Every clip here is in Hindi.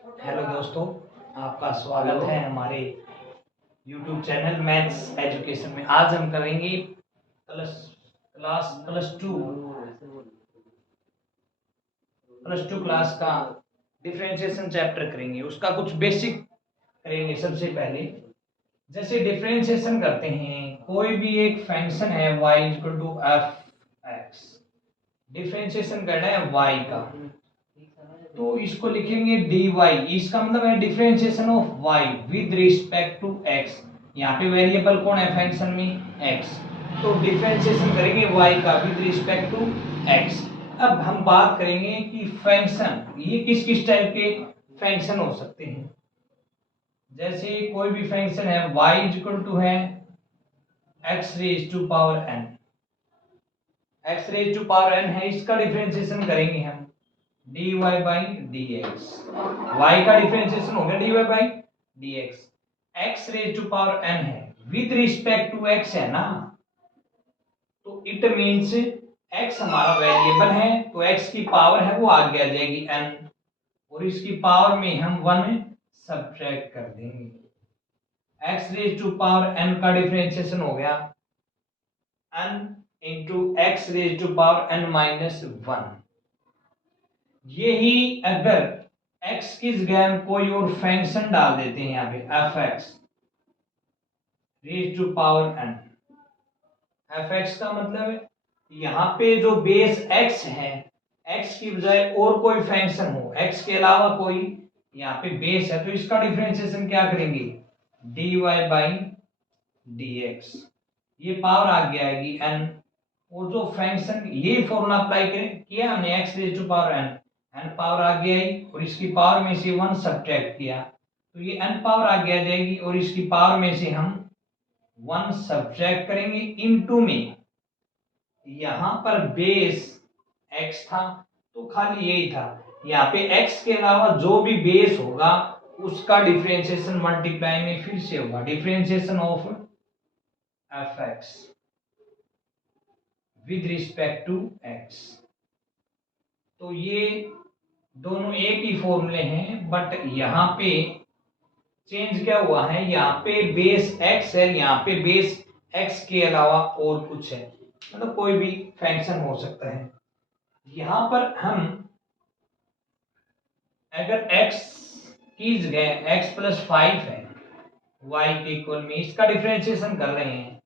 हेलो दोस्तों, आपका स्वागत है हमारे YouTube चैनल मैथ्स एजुकेशन में। आज हम करेंगे प्लस टू क्लास का डिफरेंशिएशन चैप्टर करेंगे। उसका कुछ बेसिक करेंगे। सबसे पहले जैसे डिफरेंशिएशन करते हैं, कोई भी एक फंक्शन है y equal to F X, differentiation करना है y का, तो इसको लिखेंगे dy। इसका मतलब है differentiation of y with respect to x। यहाँ पे वेरिएबल कौन है फंक्शन में? x। तो डिफरेंशिएशन करेंगे y का विद रिस्पेक्ट टू x। अब हम बात करेंगे कि फंक्शन ये किस किस टाइप के फंक्शन हो सकते हैं। जैसे कोई भी फंक्शन है y इक्वल टू है x raise to power n, x raise to power n है, इसका डिफरेंशिएशन करेंगे हम dy बाई dx। y का डिफरेंशिएशन हो गया dy by dx। x raise to power n है, विद रिस्पेक्ट टू x है ना, तो इट मींस x हमारा वेरिएबल है, तो x की पावर है वो आगे आ जाएगी n, और इसकी पावर में हम 1 सब्ट्रैक्ट कर देंगे। x raise to power n का डिफरेंशिएशन हो गया n into x raise to power n minus 1। यही अगर x की जगह हम कोई और फंक्शन डाल देते हैं यहाँ पे F X raise to power n। F x का मतलब है यहाँ पे जो बेस x है, x की बजाय और कोई फंक्शन हो, x के अलावा कोई यहाँ पे बेस है, तो इसका डिफरेंशिएशन क्या करेंगे? dy by dx। ये पावर आगे आएगी n, और जो फंक्शन ये फॉर्मूला अप्लाई करें किया हमने x raise to power n, n power आगे आई और इसकी पावर में से 1 सब्ट्रैक्ट किया, तो ये n पावर आगे आ जाएगी और इसकी पावर में से हम 1 सब्ट्रैक्ट करेंगे इनटू में। यहाँ पर बेस x था तो खाली यही था, यहाँ पे x के अलावा जो भी बेस होगा उसका डिफरेंशिएशन मल्टीप्लाई में फिर से होगा, differentiation of F X with respect to x। तो ये दोनों एक ही फॉर्मूले हैं, बट यहाँ पे चेंज क्या हुआ है, यहाँ पे बेस x है, यहाँ पे बेस x के अलावा और कुछ है, मतलब कोई भी फंक्शन हो सकता है। यहाँ पर हम अगर x की जगह x प्लस 5 है y के इक्वल में, इसका डिफरेंशिएशन कर रहे हैं,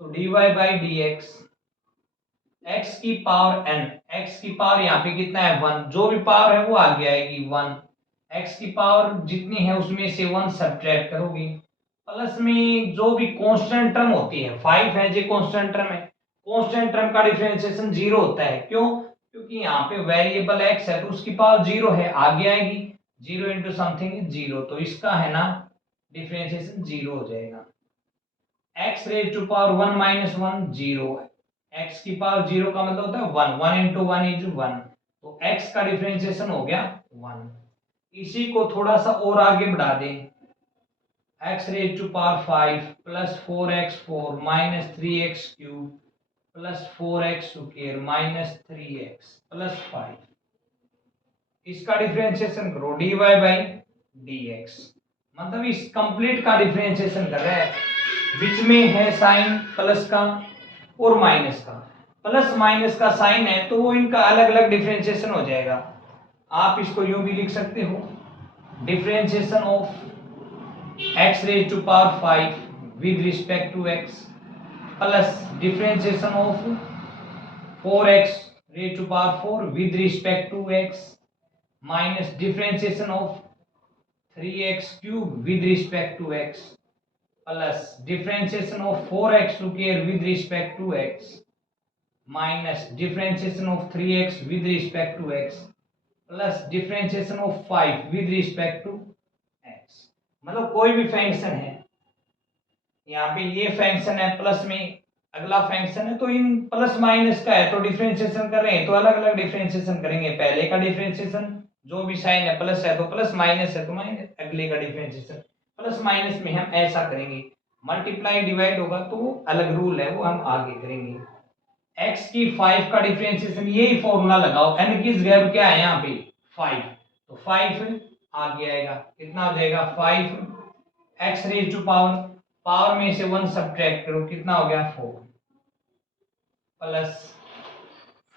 तो dy बाई dx x की पावर n, x की पावर यहाँ पे कितना है 1, जो भी पावर है वो आगे आएगी 1, x की पावर जितनी है उसमें से 1 सब्ट्रैक्ट करोगे, प्लस में जो भी कांस्टेंट टर्म होती है 5 है जो कांस्टेंट टर्म है, कांस्टेंट टर्म का डिफरेंशिएशन 0 होता है। क्यों? क्योंकि यहाँ पे वेरिएबल x है तो उसकी पावर 0 है, आगे आएगी 0 इंटू समथिंग 0, तो इसका है ना डिफरेंशिएशन 0 हो जाएगा। x raise to power 1 minus 1 0, x की पावर 0 का मतलब होता है 1, 1 इंटू 1 इज 1, तो x का डिफरेंशिएशन हो गया 1। इसी को थोड़ा सा और आगे बढ़ा दें, x raise to power 5 plus 4x4 minus 3x cube plus 4x square minus 3x plus 5, इसका डिफरेंशिएशन करो dy बाई dx। मतलब इस कंप्लीट का डिफरेंशिएशन कर रहा है, बीच में है साइन प्लस का और माइनस का, प्लस माइनस का साइन है तो वो इनका अलग अलग डिफरेंशिएशन हो जाएगा। आप इसको यूं भी लिख सकते हो, differentiation of x raise to power 5 with respect to x plus differentiation of 4x raise to power 4 with respect to x minus differentiation of 3x cube with respect to x plus differentiation of 4x square with respect to x minus differentiation of 3x with respect to x plus differentiation of 5 with respect to x। मतलब कोई भी फंक्शन है, यहाँ पे ये फंक्शन है प्लस में अगला फंक्शन है, तो इन प्लस माइनस का है तो डिफरेंशिएशन कर रहे हैं तो अलग अलग डिफरेंशिएशन करेंगे। पहले का डिफरेंशिएशन जो भी साइन है प्लस है तो प्लस, माइनस है तो माइनस, अगले का डिफरेंशिएशन प्लस माइनस में हम ऐसा करेंगे, मल्टीप्लाई डिवाइड होगा तो अलग रूल है वो हम आगे करेंगे। x की 5 का डिफरेंशिएशन यही फॉर्मूला लगाओ, n की जगह क्या है यहाँ पे 5, तो 5 आगे आएगा, कितना हो जाएगा 5 X raise to power, power में से 1 सब्ट्रैक्ट करो, कितना हो गया 4 प्लस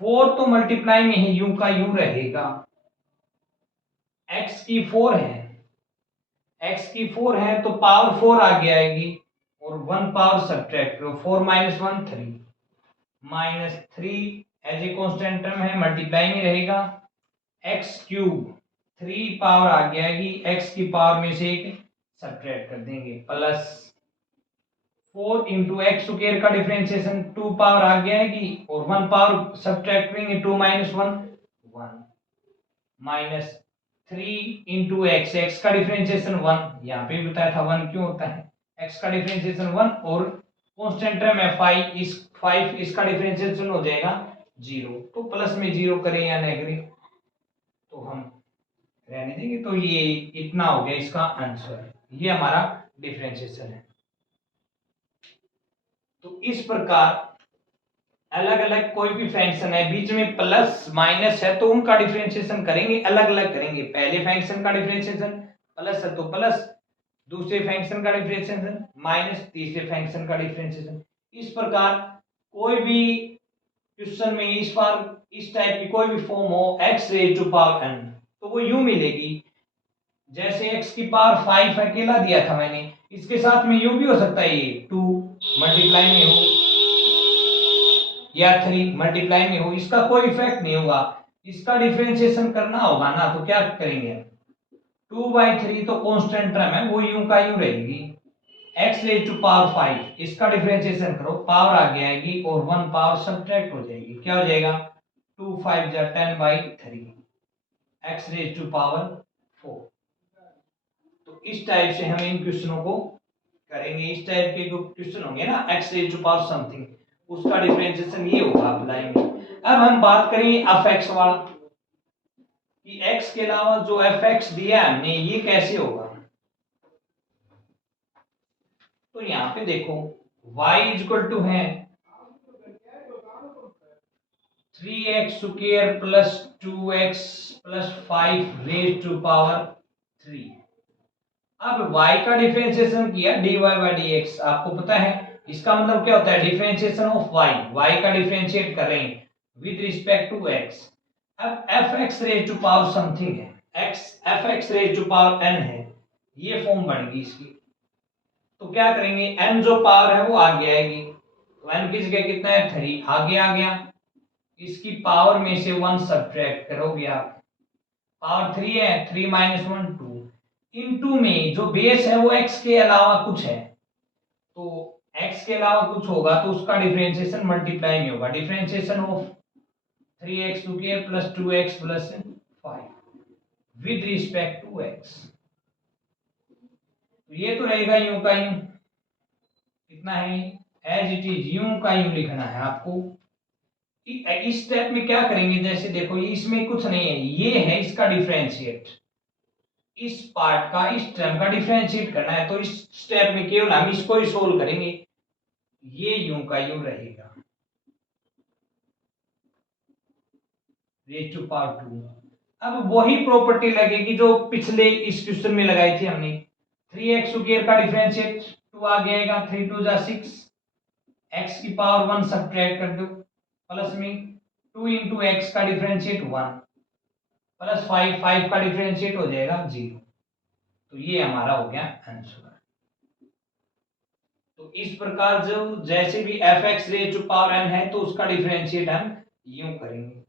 4 तो मल्टीप्लाई में ही यूं का यूं रहेगा, x की 4 है, x की 4 है तो पावर 4 आगे आएगी और 1 पावर सब्ट्रैक्ट करो, 4 minus 1 3 minus 3 as a constant term है, मल्टीप्लाई में रहेगा, एक्स क्यूब 3 पावर आगे आएगी, x की पावर में से एक सब्ट्रैक्ट कर देंगे, प्लस 4 इंटू एक्स स्क्वायर का डिफरेंशिएशन 2 पावर आगे आएगी और 1 पावर सब्ट्रैक्ट करेंगे, 2 minus 1 1 minus 3 into x, x का डिफरेंशिएशन 1, यहाँ पे भी बताया था 1 क्यों होता है, एक्स का डिफरेंशिएशन 1 और कांस्टेंट टर्म है 5 इसका डिफरेंशिएशन हो जाएगा 0, तो प्लस में 0 करें या नेगेटिव तो हम रहने देंगे, तो ये इतना हो गया इसका आंसर, ये हमारा डिफरेंशिएशन है। तो इस प्रकार अलग अलग कोई भी फंक्शन है बीच में प्लस माइनस है तो उनका डिफरेंशिएशन करेंगे, अलग अलग करेंगे, पहले फंक्शन का डिफरेंशिएशन प्लस है तो प्लस, दूसरे फंक्शन का डिफरेंशिएशन माइनस, तीसरे फंक्शन का डिफरेंशिएशन। इस प्रकार कोई भी क्वेश्चन में इस टाइप की कोई भी फॉर्म हो x raise to power n तो वो यूं मिलेगी, जैसे x की पावर 5 अकेला दिया था मैंने, इसके साथ में यूं भी हो सकता है, ये 2 मल्टीप्लाई में हो या 3 मल्टीप्लाई में हो, इसका कोई इफेक्ट नहीं होगा, इसका डिफरेंशिएशन करना होगा ना, तो क्या करेंगे 2/3 तो कांस्टेंट टर्म है वो यूं का यूं रहेगी, x रेज टू पावर 5 इसका डिफरेंशिएशन करो, पावर आगे आएगी और 1 पावर सब्ट्रैक्ट हो जाएगी, क्या हो जाएगा 2 5 जा 10/3 x रेज टू पावर 4। तो इस टाइप से हम इन क्वेश्चनों को करेंगे, इस टाइप के जो क्वेश्चन होंगे ना x raise to power something, उसका डिफरेंशिएशन ये होगा आप लाएंगे। अब हम बात करें fx वाला कि x के अलावा जो fx दिया है हमने ये कैसे होगा, तो यहाँ पे देखो y इक्वल टू है 3x square plus 2x plus 5 raise to power 3। अब y का डिफरेंशिएशन किया dy बाई dx, आपको पता है इसका मतलब क्या होता है डिफरेंशिएशन ऑफ y का डिफरेंशिएट कर रहे हैं विद रिस्पेक्ट टू x। अब fx raise to power something है, fx raise to power n है, ये फॉर्म बनेगी इसकी, तो क्या करेंगे n जो पावर है वो आगे आएगी, तो n की जगह कितना है 3 आगे आ गया, इसकी पावर में से 1 सब्ट्रैक्ट करोगे आप, पावर 3 है 3 माइनस 1 2 इनटू में जो बेस है वो x के अलावा कुछ है, तो x के अलावा कुछ होगा तो उसका डिफरेंशिएशन मल्टीप्लाई में होगा, differentiation of 3x square plus 2x plus 5 with respect to x, तो ये तो रहेगा यूं का यूं, कितना है एज इट इज यूं का यूं लिखना है आपको। इस स्टेप में क्या करेंगे, जैसे देखो इसमें कुछ नहीं है, ये है इसका डिफरेंशिएट, इस पार्ट का इस टर्म का डिफरेंशिएट करना है, तो इस स्टेप में केवल हम इसको ही सोल्व करेंगे, ये यूं का यूं रहेगा रेज टू पावर 2। अब वही प्रॉपर्टी लगेगी जो पिछले इस क्वेश्चन में लगाई थी हमने, 3x स्क्वायर का डिफरेंशिएट 2 आ गया, 3 2 जा 6, x की पावर 1 सब्ट्रैक्ट कर दो, प्लस में 2 इंटू एक्स का डिफरेंशिएट 1 प्लस 5 का डिफरेंशिएट हो जाएगा 0, तो ये हमारा हो गया आंसर। तो इस प्रकार जो जैसे भी fx raise to power n है तो उसका डिफरेंशिएट हम यूं करेंगे।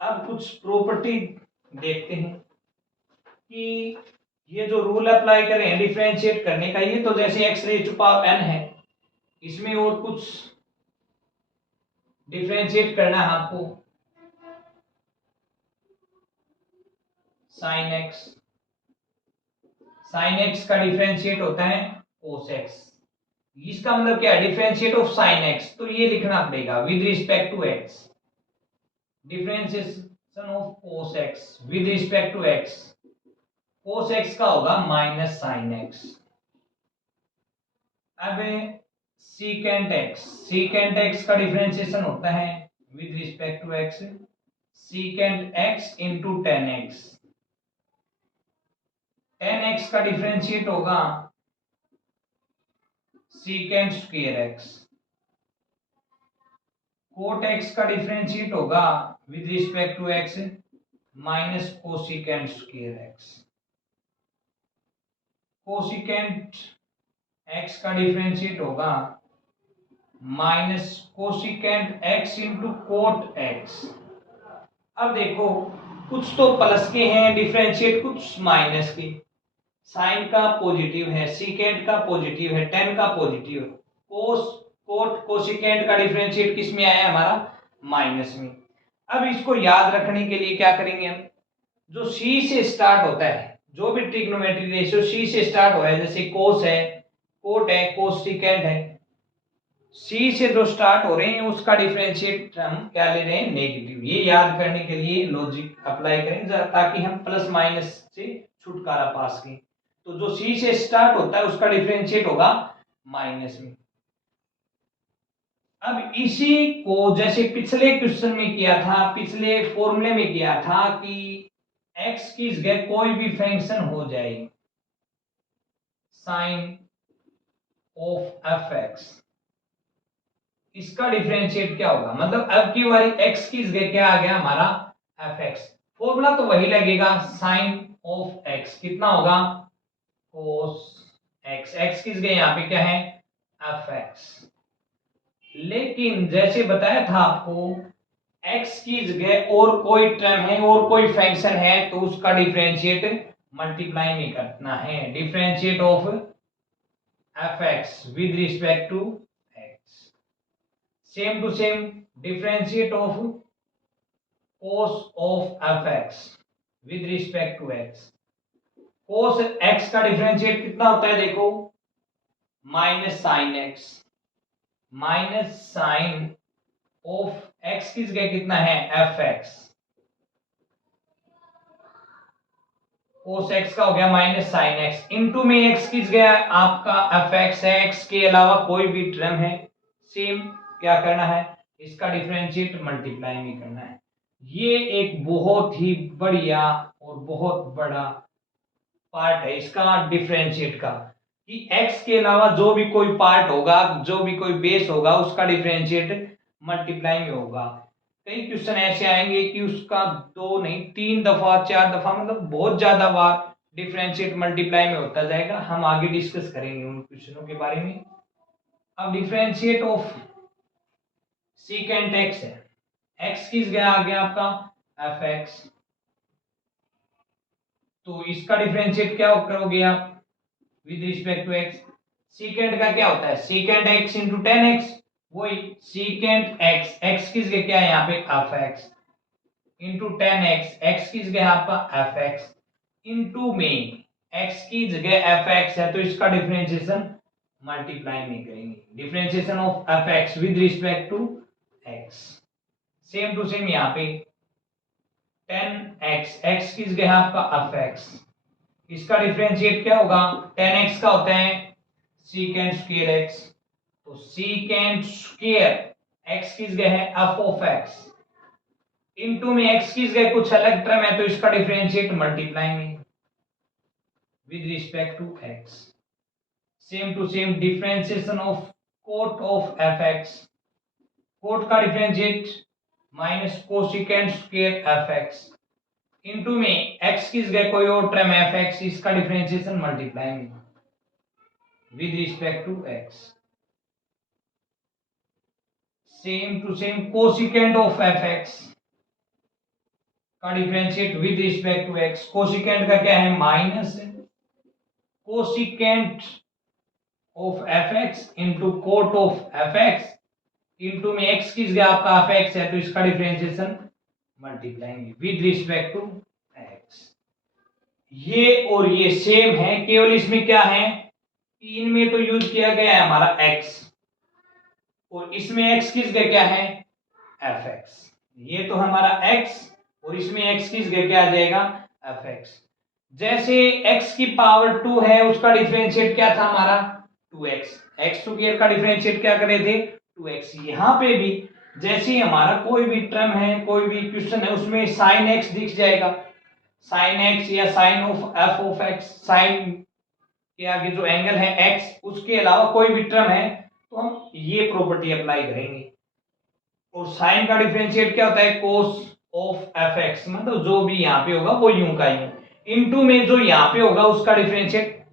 अब कुछ प्रॉपर्टी देखते हैं कि ये जो रूल अप्लाई करें डिफरेंशिएट करने का, ये तो जैसे x raise to power n है, इसमें और कुछ डिफरेंशिएट करना है आपको, साइन x का डिफरेंशिएट होता है cos x, इसका मतलब क्या है डिफरेंशिएट ऑफ साइन x, तो ये लिखना पड़ेगा with respect to x, differentiation of cos x with respect to x, cos x का होगा माइनस साइन x। अब secant x का डिफरेंशिएशन होता है with respect to x, secant x into tan x, 10x का डिफरेंशिएट होगा secant square X, cot X का डिफरेंशिएट होगा with respect to X minus cosecant square X, cosecant X का डिफरेंशिएट होगा minus cosecant X into cot x. अब देखो कुछ तो प्लस के हैं डिफरेंशिएट, कुछ माइनस के। साइन का पॉजिटिव है, सीकेंट का पॉजिटिव है, टेन का पॉजिटिव है, कोस कोट कोसिकेंट का डिफरेंशिएट किस में आया हमारा माइनस में। अब इसको याद रखने के लिए क्या करेंगे हम, जो सी से स्टार्ट होता है, जो भी ट्रिग्नोमेट्रिक रेशियो सी से स्टार्ट हो है, जैसे कोस है, कोट है, कोसिकेंट है, सी से जो स्टार्ट हो रहे हैं उसका डिफरेंशिएट हम क्या ले रहे हैं नेगेटिव। ये याद करने के लिए लॉजिक अप्लाई करें ताकि हम प्लस माइनस से छुटकारा पा सकें। तो जो सी से स्टार्ट होता है उसका डिफरेंशिएट होगा माइनस में। अब इसी को जैसे पिछले क्वेश्चन में किया था, पिछले फॉर्मूले में किया था कि एक्स की जगह कोई भी फंक्शन हो जाए साइन ऑफ एफ एक्स, इसका डिफरेंशिएट क्या होगा, मतलब अब की बारी x की जगह क्या आ गया हमारा fx, फॉर्मूला तो वही लगेगा साइन ऑफ x कितना होगा cos x, x की जगह यहाँ पे क्या है fx। लेकिन जैसे बताया था आपको x की जगह और कोई टर्म है और कोई फंक्शन है तो उसका डिफरेंशिएट मल्टीप्लाई में करना है, differentiate of fx with respect to same to same differentiate of cos of fx with respect to x। cos x का डिफरेंशिएट कितना होता है देखो minus sine x, minus sine of x की जगह कितना है fx, cos x का हो गया माइनस साइन x, इनटू में x की जगह आपका fx है, x के अलावा कोई भी टर्म है, सेम क्या करना है इसका डिफरेंशिएट मल्टीप्लाई में करना है। ये एक बहुत ही बढ़िया और बहुत बड़ा पार्ट है इसका डिफरेंशिएट का, कि x के अलावा जो भी कोई पार्ट होगा, जो भी कोई बेस होगा उसका डिफरेंशिएट मल्टीप्लाई में होगा। कई क्वेश्चन ऐसे आएंगे कि उसका 2 नहीं 3 दफा 4 दफा मतलब बहुत ज्यादा बार डिफरेंशिएट मल्टीप्लाई में होता जाएगा। हम आगे डिस्कस करेंगे उन क्वेश्चनों के बारे में। अब डिफरेंशिएट ऑफ सीकेंट एक्स है, एक्स की जगह आ गया आपका एफ एक्स, तो इसका डिफरेंशिएट क्या करोगे आप with respect to X. Secant का क्या होता है secant X into tan X, वही सीकेंट एक्स, एक्स की जगह क्या है यहाँ पे F x into tan X, X की जगह आपका एफ एक्स इंटू में एक्स की जगह एफ एक्स है तो इसका डिफरेंशिएशन मल्टीप्लाई में करेंगे, differentiation of F X with respect to X. Same to same यहाँ पे 10x, x की जगह आपका एफ एक्स, इसका डिफरेंशिएट क्या होगा 10x का होता है सीकेंट स्क्वायर x, तो सीकेंट स्क्वायर x की जगह है एफ ऑफ x इनटू में x की जगह कुछ अलग टर्म है तो इसका डिफरेंशिएट मल्टीप्लाई में with respect to x। Same to same differentiation of cot of F x, cot का differentiate minus cosecant square f x into में x की जगह कोई और टर्म एफ एक्स, इसका डिफरेंशिएशन मल्टीप्लाई में with respect to x। Same to same cosecant of F x का differentiate with respect to x, cosecant का क्या है minus cosecant of F x into coat of F x into में x की जगह आपका एफ एक्स है तो इसका डिफरेंशिएशन मल्टीप्लाई में विद रिस्पेक्ट टू x। ये और ये सेम है, केवल इसमें क्या है इनमें तो यूज किया गया है हमारा x और इसमें x की जगह क्या है fx, ये तो हमारा x और इसमें x की जगह क्या आ जाएगा fx। जैसे x की पावर 2 है उसका डिफरेंशिएट क्या था हमारा 2x, x स्क्वायर का डिफरेंशिएट क्या कर रहे थे 2x। यहाँ पे भी जैसे ही हमारा कोई भी टर्म है, कोई भी क्वेश्चन है उसमें साइन x दिख जाएगा, साइन एक्स या sine of F of X, sine के आगे जो एंगल है एक्स, उसके अलावा कोई भी टर्म है तो हम ये प्रॉपर्टी अप्लाई करेंगे। और साइन का डिफरेंशिएट क्या होता है, कोस ऑफ एफ एक्स, मतलब जो भी यहाँ पे होगा वो यूं का यूं, इनटू में जो यहाँ पे होगा उसका डिफरेंशिएट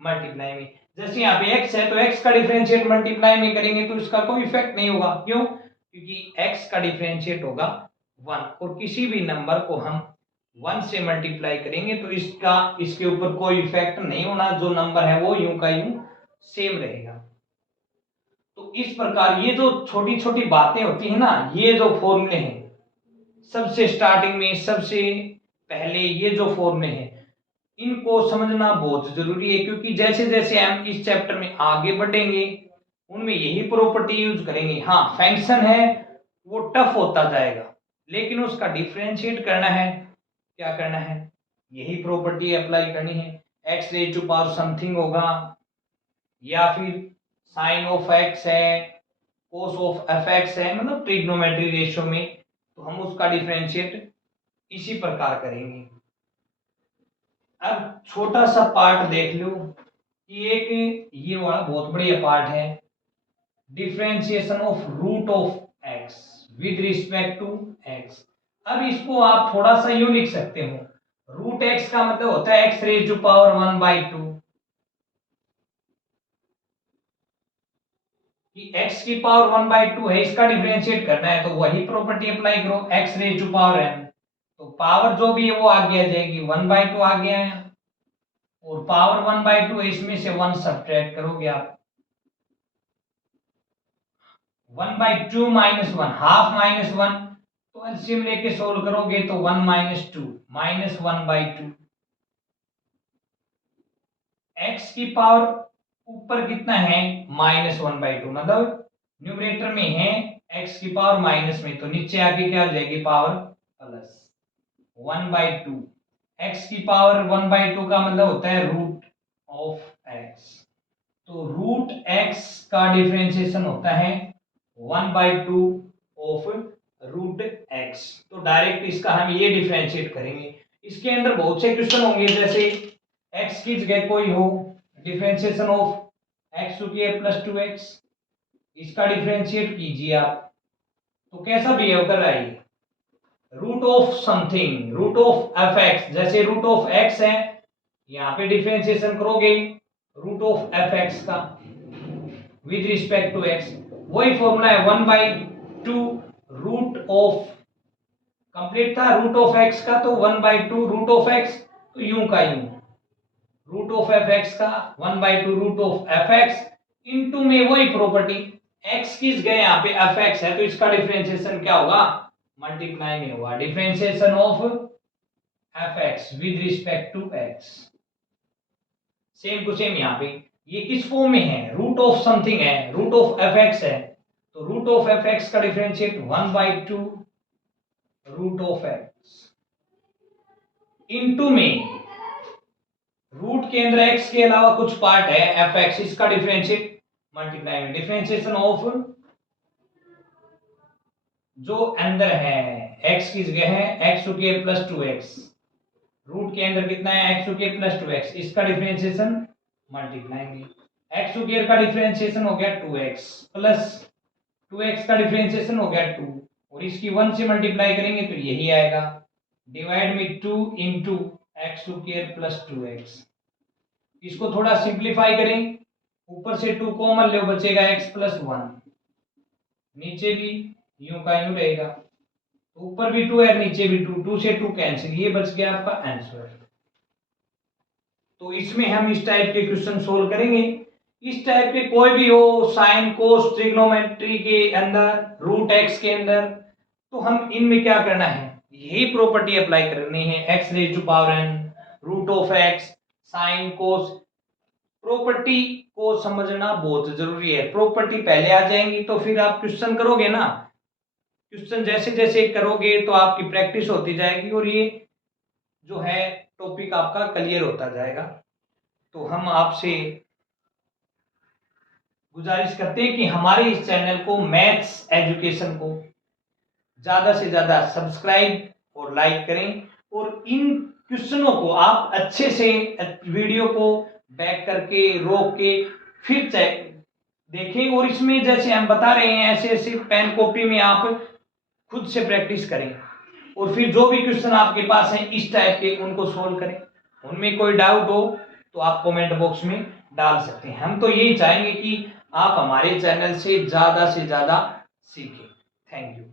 मल्टीप्लाई में। जैसे यहाँ पे x है तो x का डिफरेंशिएट मल्टीप्लाई में करेंगे तो इसका कोई इफेक्ट नहीं होगा। क्यों? क्योंकि x का डिफरेंशिएट होगा 1 और किसी भी नंबर को हम 1 से मल्टीप्लाई करेंगे तो इसका इसके ऊपर कोई इफेक्ट नहीं होना, जो नंबर है वो यूं का यूं सेम रहेगा। तो इस प्रकार ये जो छोटी छोटी बातें होती है ना, ये जो फॉर्मूले हैं सबसे स्टार्टिंग में, सबसे पहले ये जो फॉर्मूले हैं इनको समझना बहुत जरूरी है, क्योंकि जैसे जैसे हम इस चैप्टर में आगे बढ़ेंगे उनमें यही प्रॉपर्टी यूज करेंगे। हाँ, फंक्शन है वो टफ होता जाएगा, लेकिन उसका डिफरेंशिएट करना है, क्या करना है, यही प्रॉपर्टी अप्लाई करनी है। X raise to power something होगा, या फिर साइन ऑफ एक्स है, कोस ऑफ एफ एक्स है, मतलब ट्रिग्नोमेट्री रेशियो में, तो हम उसका डिफरेंशिएट इसी प्रकार करेंगे। अब छोटा सा पार्ट देख लो कि एक ये वाला बहुत बढ़िया पार्ट है, differentiation of root of X with respect to X. अब इसको आप थोड़ा सा यूं लिख सकते हो, रूट एक्स का मतलब होता है एक्स रेज टू पावर 1/2, कि x की पावर 1/2 है, इसका डिफरेंशिएट करना है तो वही प्रॉपर्टी अप्लाई करो, x raise to power n, तो पावर जो भी है वो आगे आ जाएगी, 1/2 आ गया है, और पावर 1/2 है, इसमें से 1 सब्ट्रैक्ट करोगे आप, 1/2 माइनस 1, हाफ माइनस 1, तो एलसीएम लेके सोल्व करोगे तो 1 माइनस 2 माइनस 1/2। x की पावर ऊपर कितना है, -1/2, मतलब न्यूमरेटर में है x की पावर माइनस में, तो नीचे आके क्या आ जाएगी, पावर प्लस 1/2। x की पावर 1/2 का मतलब होता है रूट ऑफ x, तो रूट x का डिफरेंशिएशन होता है 1/2 ऑफ रूट x। तो डायरेक्ट इसका हम ये डिफरेंशिएट करेंगे। इसके अंदर बहुत से क्वेश्चन होंगे, जैसे x की जगह कोई हो, डिफरेंशिएशन ऑफ x टू के प्लस 2x, इसका डिफरेंशिएट कीजिए आप, तो कैसा बिहेव कर रहा है, root of something, root of F X, जैसे रूट ऑफ x है, यहाँ पे डिफरेंशिएशन करोगे रूट ऑफ एफ एक्स का विद रिस्पेक्ट टू x, वही फॉर्मूला है 1/2 रूट ऑफ, कंप्लीट था रूट ऑफ x का, तो 1/2 रूट ऑफ x, तो यूं का यूं रूट ऑफ एफ एक्स का 1/2 root of F x, into में वही प्रॉपर्टी, x किस गए यहाँ पे एफ एक्स है, तो इसका डिफरेंशिएशन क्या होगा, मल्टीप्लाई में होगा, differentiation of F X with respect to x। Same to same यहाँ पे ये किस फॉर्म में है, रूट ऑफ समथिंग है, रूट ऑफ एफ एक्स है, तो रूट ऑफ एफ एक्स का differentiate 1/2 root of X, into में रूट के अंदर x के अलावा कुछ पार्ट है एफ एक्स, इसका डिफरेंशिएट मल्टीप्लाई में, डिफरेंशिएशन ऑफ जो अंदर है x की जगह है x टू के प्लस 2x, रूट के अंदर कितना है x टू के प्लस 2x, इसका डिफरेंशिएशन मल्टीप्लाई में, x टू के का डिफरेंशिएशन हो गया 2x प्लस 2x का डिफरेंशिएशन हो गया 2, और इसकी 1 से मल्टीप्लाई करेंगे तो यही आएगा, डिवाइड में 2 इंटू एक्स टू के प्लस 2x। इसको थोड़ा सिंप्लीफाई करें, ऊपर से 2 कॉमन ले, बचेगा x प्लस 1, नीचे भी यूं का यूं रहेगा, तो ऊपर भी 2 है नीचे भी 2, 2 से 2 कैंसिल, ये बच गया आपका आंसर। तो इसमें हम इस टाइप के क्वेश्चन सोल्व करेंगे। इस टाइप के कोई भी हो, साइन कोस ट्रिग्नोमेट्री के अंदर, रूट एक्स के अंदर, तो हम इनमें क्या करना है, यही प्रॉपर्टी अप्लाई करनी है, X raise to power n, root of X, sine cos. Property को समझना बहुत जरूरी है, प्रॉपर्टी पहले आ जाएंगी तो फिर आप क्वेश्चन करोगे ना, क्वेश्चन जैसे जैसे करोगे तो आपकी प्रैक्टिस होती जाएगी और ये जो है टॉपिक आपका क्लियर होता जाएगा। तो हम आपसे गुजारिश करते हैं कि हमारे इस चैनल को, मैथ्स एजुकेशन को ज्यादा से ज्यादा सब्सक्राइब और लाइक करें, और इन क्वेश्चनों को आप अच्छे से वीडियो को बैक करके रोक के फिर चेक देखें, और इसमें जैसे हम बता रहे हैं ऐसे ऐसे पेन कॉपी में आप खुद से प्रैक्टिस करें, और फिर जो भी क्वेश्चन आपके पास है इस टाइप के उनको सोल्व करें। उनमें कोई डाउट हो तो आप कमेंट बॉक्स में डाल सकते हैं। हम तो यही चाहेंगे कि आप हमारे चैनल से ज़्यादा सीखें। Thank you.